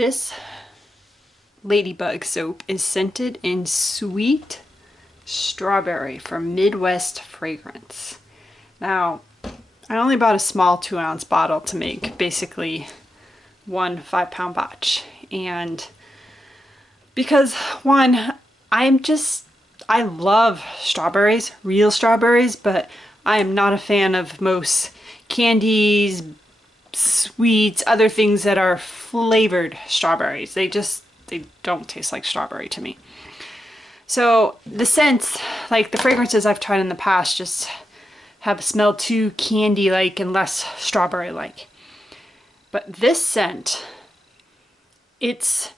This Ladybug soap is scented in sweet strawberry from Midwest Fragrance. Now, I only bought a small 2-ounce bottle to make basically one 5-pound batch. And because one, I love strawberries, real strawberries, but I am not a fan of most candies, sweets, other things that are flavored strawberries. They don't taste like strawberry to me. So the scents, like the fragrances I've tried in the past, just have smelled too candy-like and less strawberry-like. But this scent, it's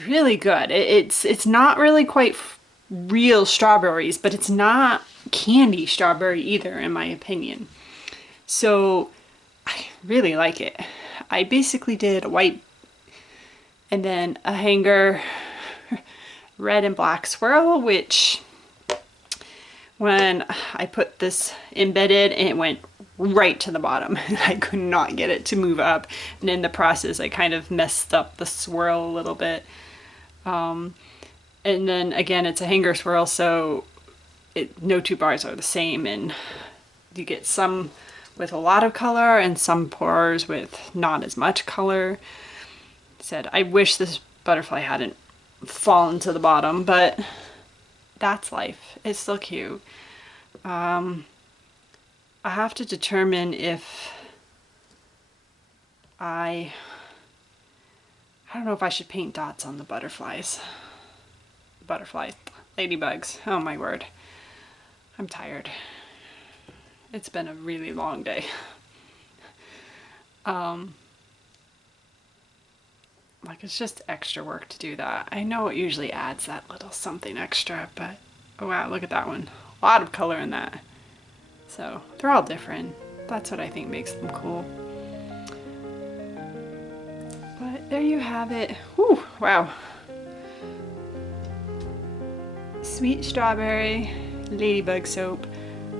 really good. It's not really quite real strawberries, but it's not candy strawberry either, in my opinion. So I really like it. I basically did a white and then a hanger red and black swirl, which when I put this embedded, it went right to the bottom. I could not get it to move up, and in the process I kind of messed up the swirl a little bit. And then again, it's a hanger swirl, so no two bars are the same, and you get some with a lot of color and some pours with not as much color. I wish this butterfly hadn't fallen to the bottom, but that's life. It's still cute. I have to determine if I don't know if I should paint dots on the butterflies. Ladybugs. Oh my word. I'm tired. It's been a really long day. Like, it's just extra work to do that. I know it usually adds that little something extra, but oh wow, look at that one. A lot of color in that. So they're all different. That's what I think makes them cool. But there you have it. Whew, wow. Sweet strawberry ladybug soap.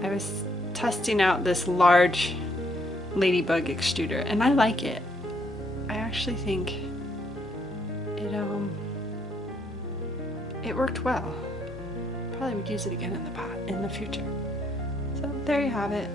I was testing out this large ladybug extruder and I like it. I actually think it worked well. Probably would use it again in the future. So there you have it.